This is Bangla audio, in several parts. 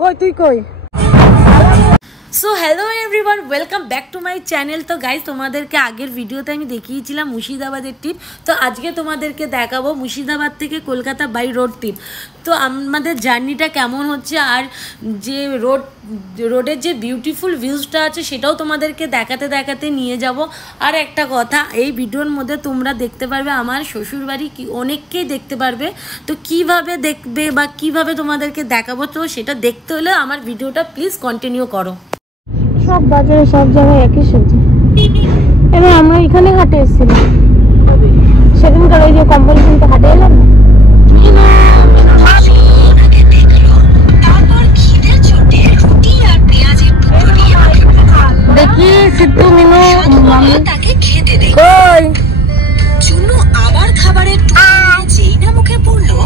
কই তুই কই? So hello everyone, welcome back to my channel. তো গাইজ, তোমাদেরকে আগের ভিডিওতে আমি দেখিয়েছিলাম মুর্শিদাবাদের ট্রিপ। তো আজকে তোমাদেরকে দেখাবো মুর্শিদাবাদ থেকে কলকাতা বাই রোড ট্রিপ। তো আমাদের জার্নিটা কেমন হচ্ছে আর যে রোডের যে বিউটিফুল ভিউজটা আছে সেটাও তোমাদেরকে দেখাতে দেখাতে নিয়ে যাব। আর একটা কথা, এই ভিডিওর মধ্যে তোমরা দেখতে পারবে আমার শ্বশুরবাড়ি, অনেককেই দেখতে পারবে। তো কিভাবে দেখবে বা কিভাবে তোমাদেরকে দেখাবো, তো সেটা দেখতে হলে আমার ভিডিওটা প্লিজ কন্টিনিউ করো। সব বাজারে সব জায়গায় একই সবজি। এবার আমরা এখানে হাটে এসেছিলাম, সেদিনকার ওই যে কম্পালসরিতে হাটে এলাম না। দেখি সিদ্ধু মিনু তাকে খেতে দে। কই চুনু আবার খাবারের যেই না মুখে পড়লো,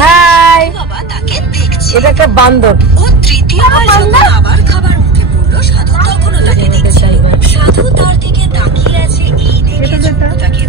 হাই বাবা তাকে দেখছে। এটা একটা বান্দর। ও তৃতীয়বার যখন আবার খাবার মুখে পড়লো, সাধু তখনও তাকে দেখছে। সাধু তার দিকে তাকিয়ে আছে, এই দেখে চুনু তাকে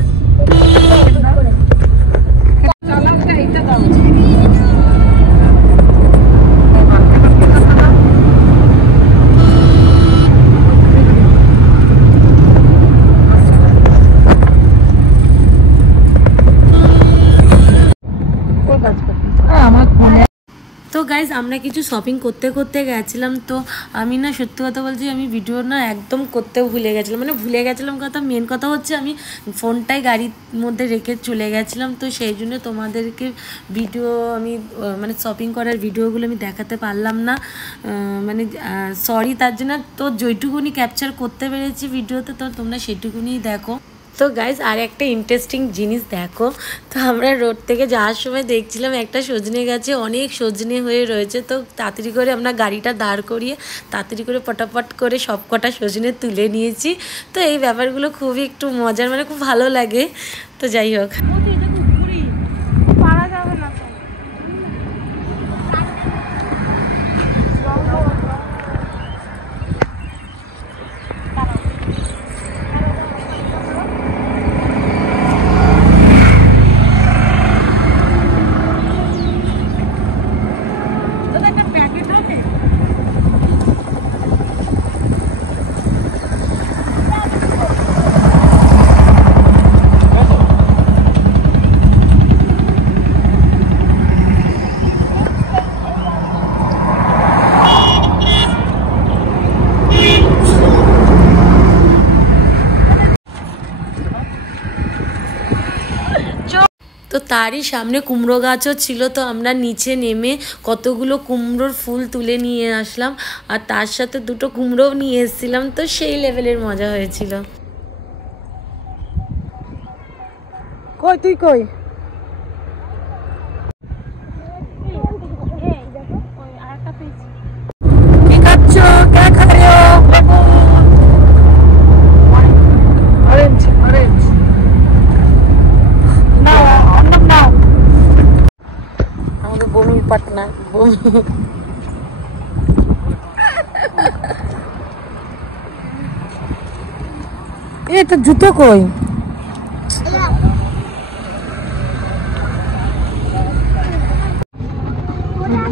তো গাইজ, আমরা কিছু শপিং করতে করতে গেছিলাম। তো আমি না, সত্যি কথা বলছি, আমি ভিডিও না একদম করতেও ভুলে গেছিলাম। মানে ভুলে গেছিলাম কথা, মেন কথা হচ্ছে আমি ফোনটাই গাড়ির মধ্যে রেখে চলে গেছিলাম। তো সেই জন্য তোমাদেরকে ভিডিও আমি মানে শপিং করার ভিডিওগুলো আমি দেখাতে পারলাম না, মানে সরি তার জন্য। তো যেটুকুনি ক্যাপচার করতে পেরেছি ভিডিওতে, তো তোমরা সেটুকুনি দেখো। তো গাইজ, আর একটা ইন্টারেস্টিং জিনিস দেখো। তো আমরা রোড থেকে যাওয়ার সময় দেখছিলাম একটা সজনে গাছে অনেক সজনে হয়ে রয়েছে। তো তাড়াতাড়ি করে আমরা গাড়িটা দাঁড় করিয়ে তাড়াতাড়ি করে পটাপট করে সব কটা সজনে তুলে নিয়েছি। তো এই ব্যাপারগুলো খুবই একটু মজার, মানে খুব ভালো লাগে। তো যাই হোক, তো তারই সামনে কুমড়ো গাছও ছিল। তো আমরা নিচে নেমে কতগুলো কুমড়োর ফুল তুলে নিয়ে আসলাম, আর তার সাথে দুটো কুমড়োও নিয়ে এসেছিলাম। তো সেই লেভেলের মজা হয়েছিল। কই তুই কই? কি খাচ্ছ? কে খাইও? অরেঞ্জ অরেঞ্জ না, অন্য না। আমাদের বমির পাটনা বমি। এটা জুতো কই?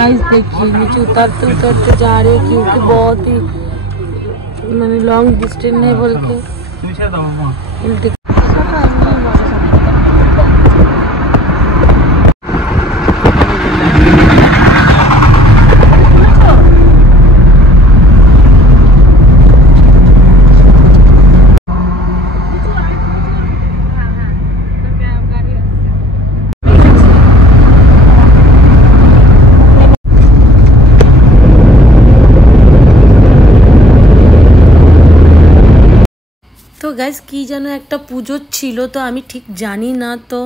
गाइस देखिए नीचे उतरते उतरते जा रहे हैं, क्योंकि बहुत ही मैंने लॉन्ग डिस्टेंस है बोल के उल्टे। তো গাইজ, কি যেন একটা পুজো ছিল, তো আমি ঠিক জানি না। তো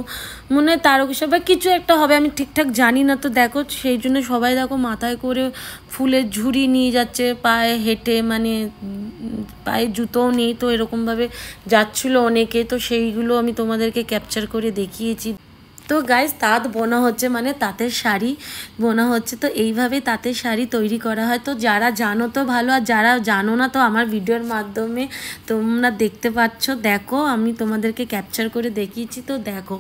মনে হয় তারকেশ্বর বা কিছু একটা হবে, আমি ঠিকঠাক জানি না। তো দেখো, সেই জন্য সবাই দেখো মাথায় করে ফুলের ঝুড়ি নিয়ে যাচ্ছে, পায়ে হেঁটে, মানে পায়ে জুতোও নেই। তো এরকমভাবে যাচ্ছিলো অনেকে। তো সেইগুলো আমি তোমাদেরকে ক্যাপচার করে দেখিয়েছি। তো গাইস তাঁত বোনা হচ্ছে, মানে তাঁতের শাড়ি বোনা হচ্ছে। তো এইভাবে তাঁতের শাড়ি তৈরি করা হয়। তো যারা জানো তো ভালো, আর যারা জানো না তো আমার ভিডিওর মাধ্যমে তোমরা দেখতে পাচ্ছ। দেখো আমি তোমাদেরকে ক্যাপচার করে দেখিয়েছি, তো দেখো।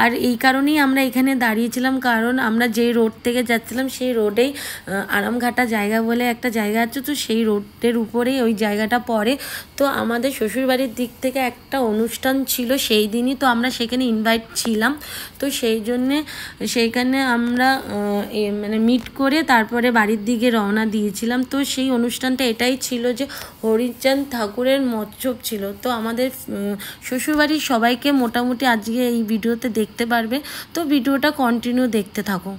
আর এই কারণেই আমরা এখানে দাঁড়িয়েছিলাম, কারণ আমরা যেই রোড থেকে যাচ্ছিলাম সেই রোডেই আরামঘাটা জায়গা বলে একটা জায়গা আছে, তো সেই রোডের উপরেই ওই জায়গাটা পড়ে। তো আমাদের শ্বশুরবাড়ির দিক থেকে একটা অনুষ্ঠান ছিল সেই দিনই, তো আমরা সেখানে ইনভাইট ছিলাম। তো সেই জন্যে সেইখানে আমরা মানে মিট করে তারপরে বাড়ির দিকে রওনা দিয়েছিলাম। তো সেই অনুষ্ঠানটা এটাই ছিল যে হরিচাঁদ ঠাকুরের মৎসব ছিল। তো আমাদের শ্বশুরবাড়ির সবাইকে মোটামুটি আজকে এই ভিডিওতে দেখতে পারবে। তো ভিডিওটা কন্টিনিউ দেখতে থাকো।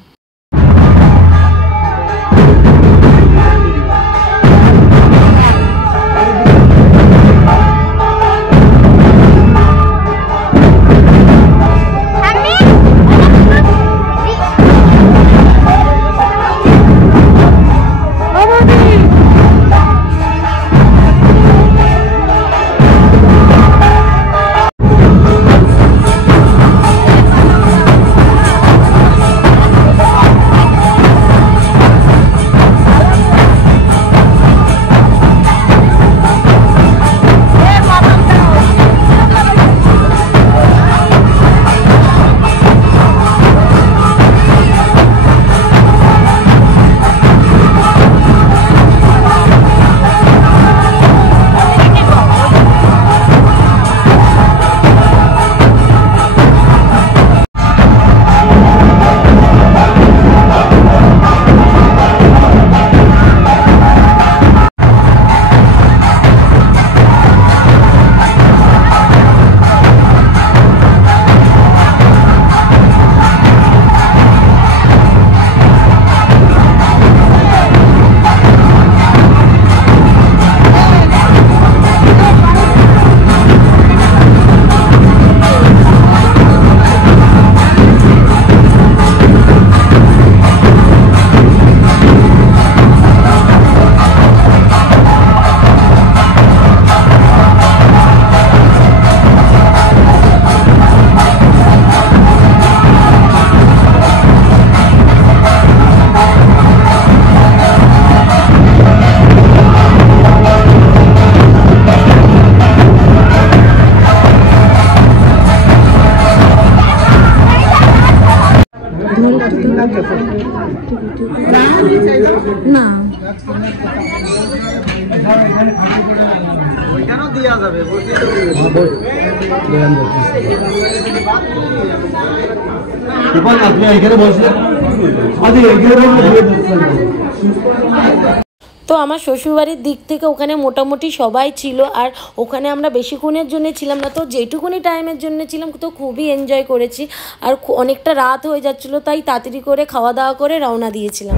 না কেন দেওয়া যাবে আপনি এখানে বসলেন। তো আমার শ্বশুরবাড়ির দিক থেকে ওখানে মোটামুটি সবাই ছিল, আর ওখানে আমরা বেশিক্ষণের জন্য ছিলাম না, তো যেটুকুনি টাইমের জন্য ছিলাম তো খুবই এনজয় করেছি। আর অনেকটা রাত হয়ে যাচ্ছিলো, তাই তাড়াতাড়ি করে খাওয়া দাওয়া করে রওনা দিয়েছিলাম।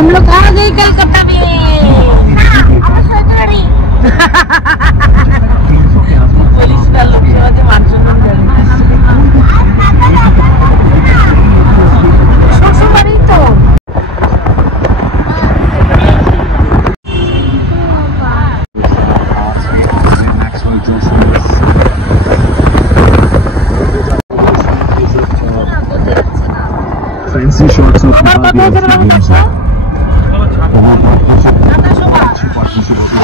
हम लोग आ गए कलकत्ता में। पुलिस वालों के वजह मानसून শ্বশুরবাড়ি তো Easy shots of Mahadev Stadium, sir. Partnership of the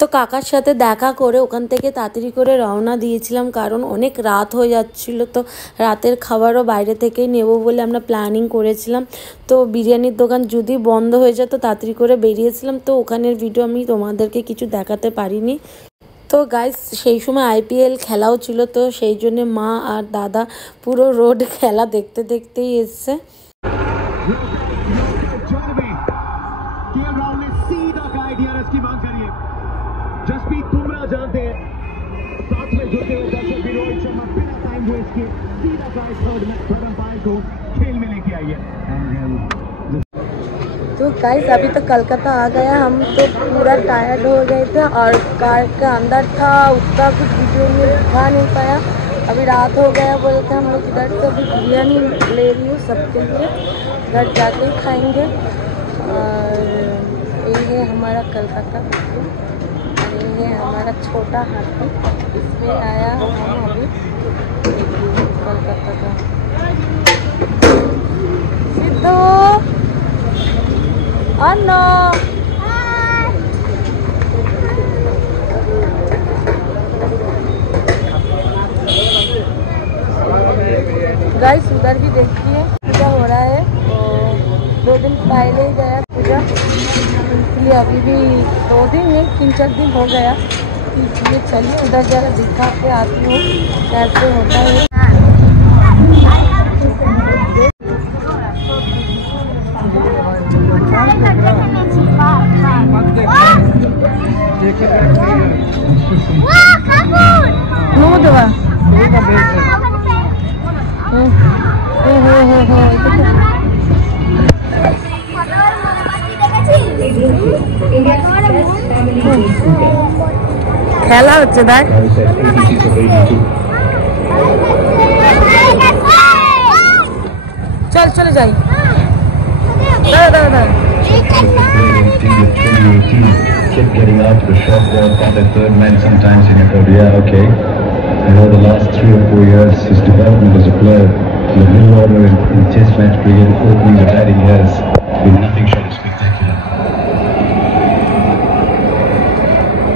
তো কাকার সাথে দেখা করে ওখান থেকে তাড়াতাড়ি করে রওনা দিয়েছিলাম, কারণ অনেক রাত হয়ে যাচ্ছিল। তো রাতের খাবারও বাইরে থেকেই নেব বলে আমরা প্ল্যানিং করেছিলাম। তো বিরিয়ানির দোকান যদি বন্ধ হয়ে যেত তাড়াতাড়ি করে বেরিয়েছিলাম। তো ওখানের ভিডিও আমি তোমাদেরকে কিছু দেখাতে পারিনি। তো গাইস সেই সময় IPL খেলাও ছিল, তো সেই জন্য মা আর দাদা পুরো রোড খেলা দেখতে দেখতেই এসছে। जसप्रीत बुमराह जानते हैं साथ में जुड़ते हुए दर्शक भी रोहित शर्मा बिना टाइम वेस्ट किए सीधा गाइस थर्ड अंपायर को खेल में लेके आई है। तो गाइस अभी तो कलकत्ता आ गया, हम तो पूरा टायर्ड हो गए थे और कार के अंदर था, उतना कुछ वीडियो में दिखा नहीं पाया। अभी रात हो गया बोले थे हम लोग इधर से अभी बिरयानी ले रही हूँ सबके लिए, घर जाके खाएंगे। और ये है हमारा कलकत्ता, ये हमारा छोटा हाथी, इसमें आया हम अभी कलकत्ता का। सिद्धू अन्ना गाइस उधर भी देखिए पूजा हो रहा है। तो 2 दिन पहले ही गया पूजा, इसलिए अभी भी 2 दिन नहीं 3-4 दिन हो गया, इसलिए चलिए उधर जरा दिखा के आती हूँ कैसे होता है। খেলা হচ্ছে দেখ, চল চলে যাই। Kept getting out to the shot ball, found a third man sometimes in your career. Yeah, okay. And over the last 3 or 4 years, his development as a player in the middle order in Test match cricket, opening the batting years, been nothing short of spectacular.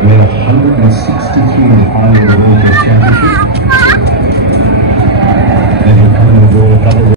Made 163 in the final of the World Test Championship. Then he'll come and go a couple of